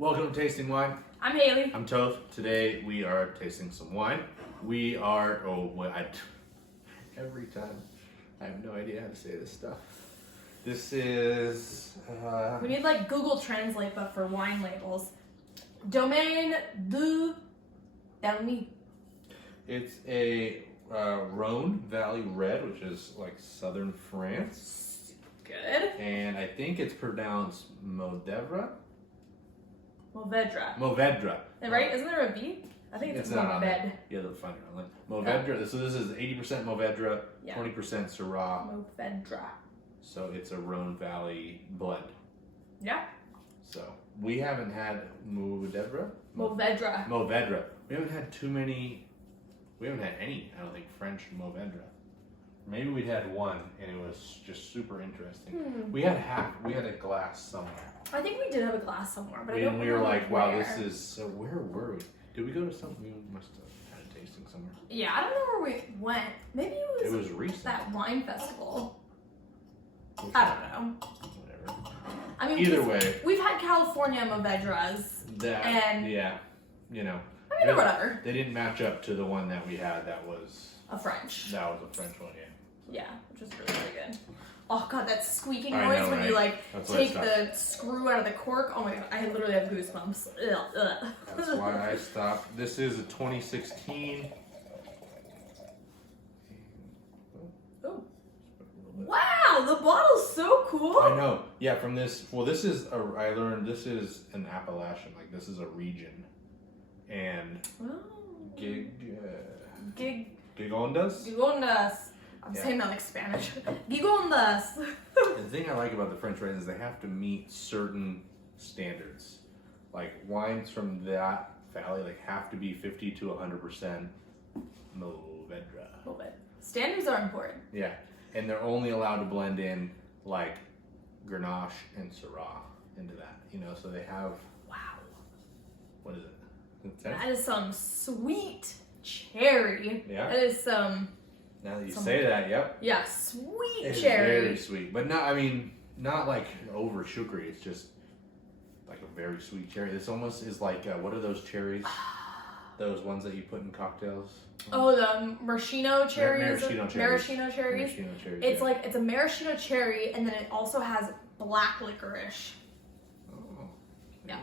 Welcome to Tasting Wine. I'm Haley. I'm Toph. Today we are tasting some wine. We are, every time, I have no idea how to say this stuff. This is, We need like Google Translate, but for wine labels. Domaine du Terme. it's a Rhone Valley Red, which is like southern France. Good. And I think it's pronounced Movedra. Movedra. Right? Isn't there a V? I think it's not on Moved. there. Yeah, they'll find it online. Movedra. So this is 80% Movedra, 20% Syrah. Movedra. So it's a Rhone Valley blend. Yeah. So we haven't had Movedra. Movedra. We haven't had too many. We haven't had any. I don't think French Movedra. Maybe we'd had one, and it was just super interesting. We had a glass somewhere. I think we did have a glass somewhere, but I don't we remember were like, wow, where. this is. So where were we? Did we go to some? We must have had a tasting somewhere. Yeah, I don't know where we went. Maybe it was recent. that wine festival. I don't know. Whatever. I mean, Either way, we've had California Movedras. yeah, you know. I mean, whatever. They didn't match up to the one that we had. That was a French. That was a French one, yeah. Yeah, which is really, really good. Oh god, that squeaking I noise know, when right? you like That's take the screw out of the cork. Oh my god, I literally have goosebumps. Ugh. That's why I stopped. This is a 2016. Oh. Wow, the bottle's so cool. I know. Yeah, from this. Well, this is I learned this is an Appalachian. Like this is a region, and Gigondas. I'm saying that like Spanish. Gigondas. The thing I like about the French wines is they have to meet certain standards. Like wines from that valley, like have to be 50 to 100% Movedra. Standards are important. Yeah, and they're only allowed to blend in like Grenache and Syrah into that. You know, so they have. Wow. What is it? That is some sweet cherry. Yeah. That is some. Now that you say that, yep. Yeah, sweet It's cherry. Very sweet, but not. I mean, not like over sugary. It's just like a very sweet cherry. This almost is like what are those cherries? Those ones that you put in cocktails. Oh, the maraschino cherries. Maraschino cherries. Maraschino cherries. Maraschino cherries. It's like it's a maraschino cherry, and then it also has black licorice. Oh. Yeah.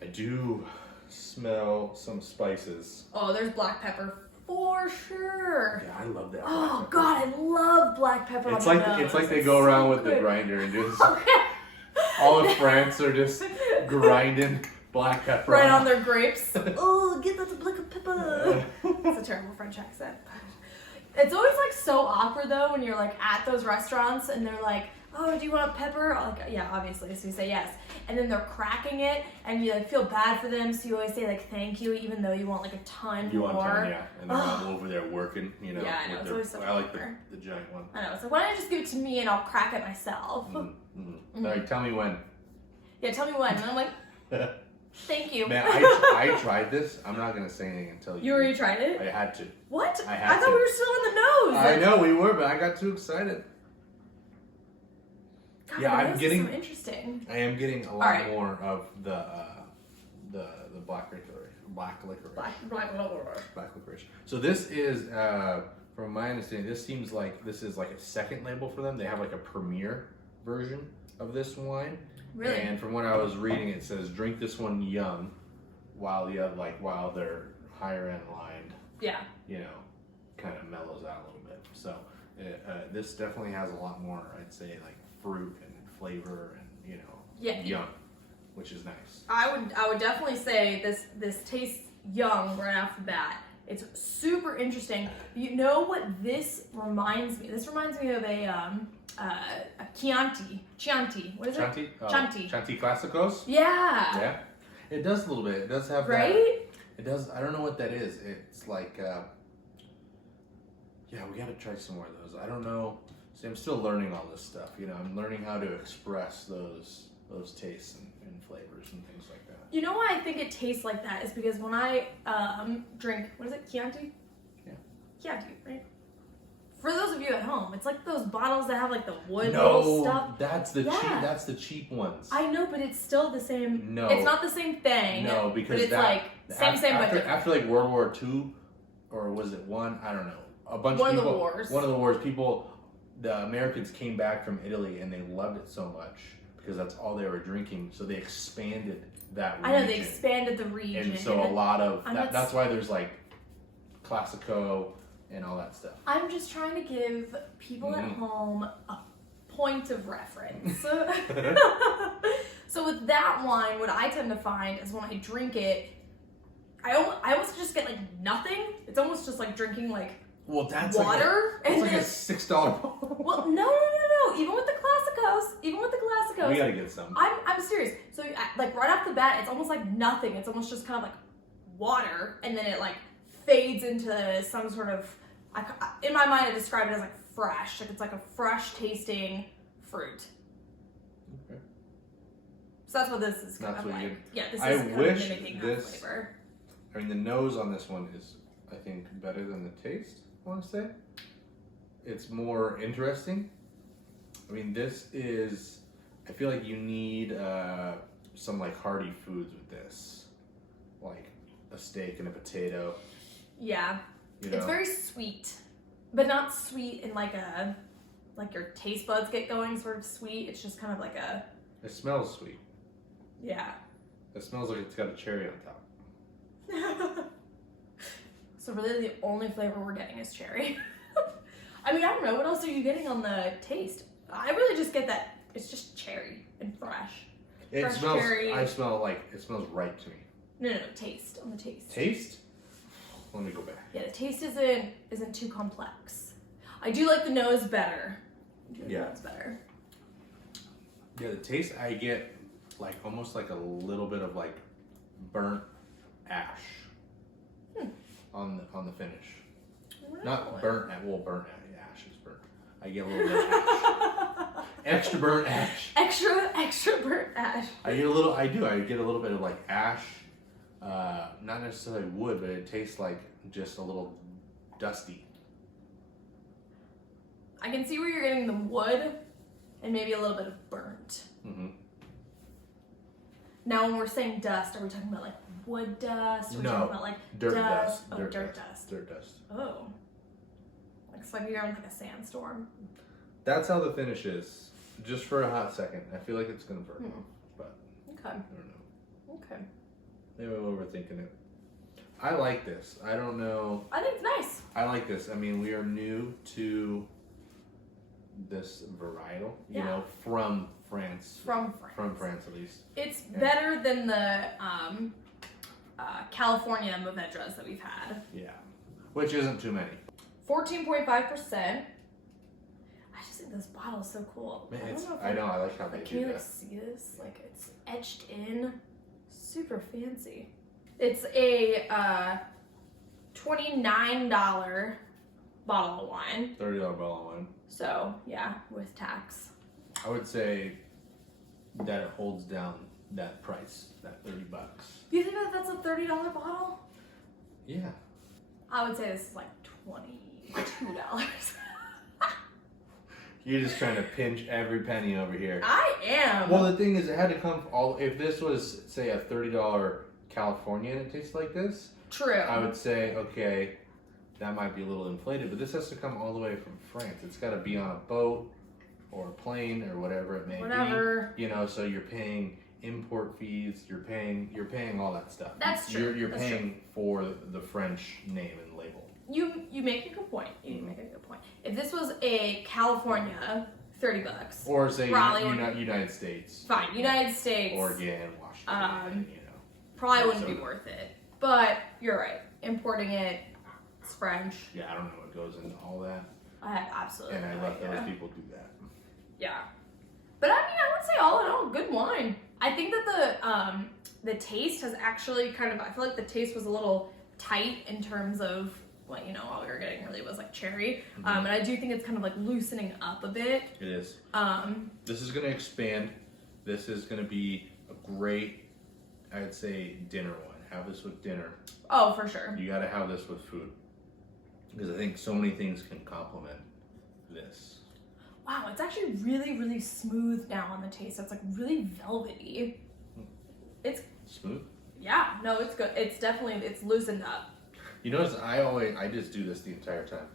I do smell some spices. Oh, there's black pepper for sure. Yeah, I love that. Oh god, I love black pepper. It's like they go around with the grinder and just all of France are just grinding black pepper right on their grapes. Oh, get that black pepper. It's a terrible French accent. It's always like so awkward though when you're like at those restaurants and they're like, oh, do you want pepper? Like, yeah, obviously. So you say yes. And then they're cracking it and you like feel bad for them. So you always say like, thank you, even though you want like a ton more. You want a ton, yeah. And they're all over there working, you know. Yeah, I know. It's always so I like the giant one. I know. So why don't you just give it to me and I'll crack it myself? All right, tell me when. Yeah, tell me when. And I'm like, thank you. Man, I tried this. I'm not going to say anything until you. You already tried it? I had to. What? I had thought to. we were still in the nose. I know we were, but I got too excited. God, yeah, I'm getting. So interesting. I am getting a lot more of the black licorice. Black licorice. So this is, from my understanding, this seems like this is like a second label for them. They have like a premier version of this wine. Really? And from what I was reading, it says drink this one young, while the other while they're higher end lined. Yeah. You know, kind of mellows out a little bit. So this definitely has a lot more, I'd say, like fruit and flavor and young, which is nice. I would definitely say this tastes young right off the bat. It's super interesting. You know what this reminds me? This reminds me of a Chianti. What is it? Chianti? Chianti. Chianti Classicos? Yeah. Yeah. It does a little bit. It does have right? that. It does. I don't know what that is. It's like, yeah, we got to try some more of those. I don't know. See, I'm still learning all this stuff. You know, I'm learning how to express those tastes and flavors and things like that. You know why I think it tastes like that is because when I drink, what is it, Chianti? Yeah. Chianti, right? For those of you at home, it's like those bottles that have like the wood No, little stuff. that's the cheap. That's the cheap ones. I know, but it's still the same. No, it's not the same thing. No, because but it's like same, but different. After like World War II, or was it one? I don't know. A bunch One of people. Of the wars. One of the wars. People, the Americans came back from Italy and they loved it so much because that's all they were drinking. So they expanded that region. I know, they expanded the region. And so a lot of that's why there's like Classico and all that stuff. I'm just trying to give people at home a point of reference. So with that wine, what I tend to find is when I drink it, I almost just get like nothing. It's almost just like drinking like water. It's like a $6 bottle. Well, no. Even with the Classicos, we gotta get some. I'm serious. So like right off the bat, it's almost like nothing. It's almost just kind of like water, and then it like fades into some sort of. In my mind, I describe it as like fresh. Like it's like a fresh tasting fruit. Okay. So that's what this is kind of like. Yeah, this is kind of mimicking that flavor. I mean, the nose on this one is, I think, better than the taste. I want to say it's more interesting. I mean, this is. I feel like you need some like hearty foods with this, like a steak and a potato. Yeah. You know? It's very sweet, but not sweet in like your taste buds get going sort of sweet. It's just kind of like a. It smells sweet. Yeah. It smells like it's got a cherry on top. So really the only flavor we're getting is cherry. I mean, I don't know. What else are you getting on the taste? I really just get that it's just cherry and fresh. It smells, cherry. I smell like, it smells right to me. No, taste. On the taste. Taste? Let me go back. Yeah, the taste isn't too complex. I do like the nose better. Yeah. It's better. Yeah, the taste I get like almost like a little bit of like burnt ash on the finish. Really? Not burnt ash. Well, burnt ash is burnt. I get a little bit of ash. Extra burnt ash. Extra burnt ash. I get a little. I do. I get a little bit of like ash. Not necessarily wood, but it tastes like just a little dusty. I can see where you're getting the wood and maybe a little bit of burnt. Mm-hmm. Now, when we're saying dust, are we talking about like wood dust? Or are we talking about like dirt dust? Oh, dirt dust. Dirt dust. Oh. Looks like you're on like a sandstorm. That's how the finish is. Just for a hot second. I feel like it's going to burn. But okay. I don't know. Okay. Maybe I'm overthinking it. I like this. I don't know. I think it's nice. I like this. I mean, we are new to this varietal, you know, from France. From France, at least. It's better than the California Movedras that we've had. Yeah. Which isn't too many. 14.5%. I just think this bottle is so cool. Man, I know. I like how they do that. Can you see this? Like, it's etched in. Super fancy. It's a $29 bottle of wine. $30 bottle of wine. So, yeah, with tax. I would say that it holds down that price, that $30. You think that that's a $30 bottle? Yeah. I would say this is like $22. You're just trying to pinch every penny over here. I am. Well, the thing is, it had to come if this was, say, a $30 California and it tastes like this. True. I would say, okay, that might be a little inflated, but this has to come all the way from France. It's got to be on a boat or a plane or whatever it may be. You know, so you're paying import fees. You're paying all that stuff. That's true. You're paying for the French name and label. You make a good point. If this was a California, $30. Or say United States. Fine, United States. Oregon, Washington. You know. Probably wouldn't be worth it. But you're right. Importing it, it's French. Yeah, I don't know what goes into all that. I have absolutely no idea. And I let those people do that. Yeah. But I mean, I would say all in all, good wine. I think that the taste has actually I feel like the taste was a little tight in terms of what, all we were getting really was like cherry. And I do think it's kind of like loosening up a bit. It is. This is going to expand. This is going to be a great, I'd say, dinner wine. Have this with dinner. Oh, for sure. You got to have this with food. Because I think so many things can complement this. Wow, it's actually really, really smooth now on the taste. It's like really velvety. It's smooth. Yeah, no, it's good. It's loosened up. You notice I just do this the entire time.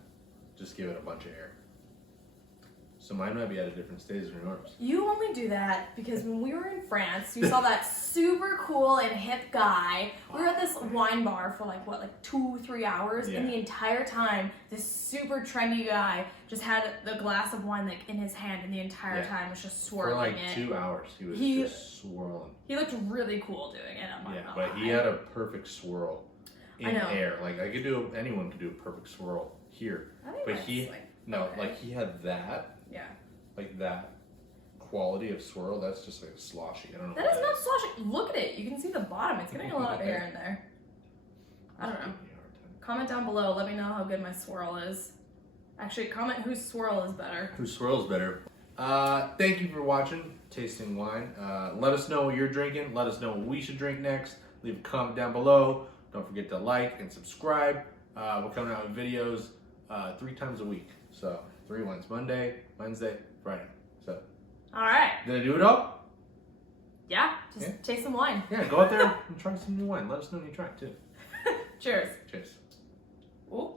Just give it a bunch of air. So mine might be at a different stage than yours. You only do that because when we were in France, you saw that super cool and hip guy. We were at this wine bar for like 2-3 hours, and the entire time, this super trendy guy just had the glass of wine like in his hand, and the entire time was just swirling it. For like 2 hours, he was just swirling. He looked really cool doing it. I'm not gonna but lie. he had a perfect swirl in air. Like anyone could do a perfect swirl here, but he he had that. Yeah. Like that quality of swirl, that's just like a sloshy. I don't know. That is not sloshy. Look at it. You can see the bottom. It's getting a lot of air in there. I don't know. Comment down below. Let me know how good my swirl is. Actually, comment whose swirl is better. Whose swirl is better. Thank you for watching Tasting Wine. Let us know what you're drinking. Let us know what we should drink next. Leave a comment down below. Don't forget to like and subscribe. We're coming out with videos 3 times a week. So 3 ones: Monday, Wednesday, Friday. So. All right. Did I do it all? Yeah. Just taste some wine. Yeah. Go out there and try some new wine. Let us know when you try it too. Cheers. Cheers. Ooh.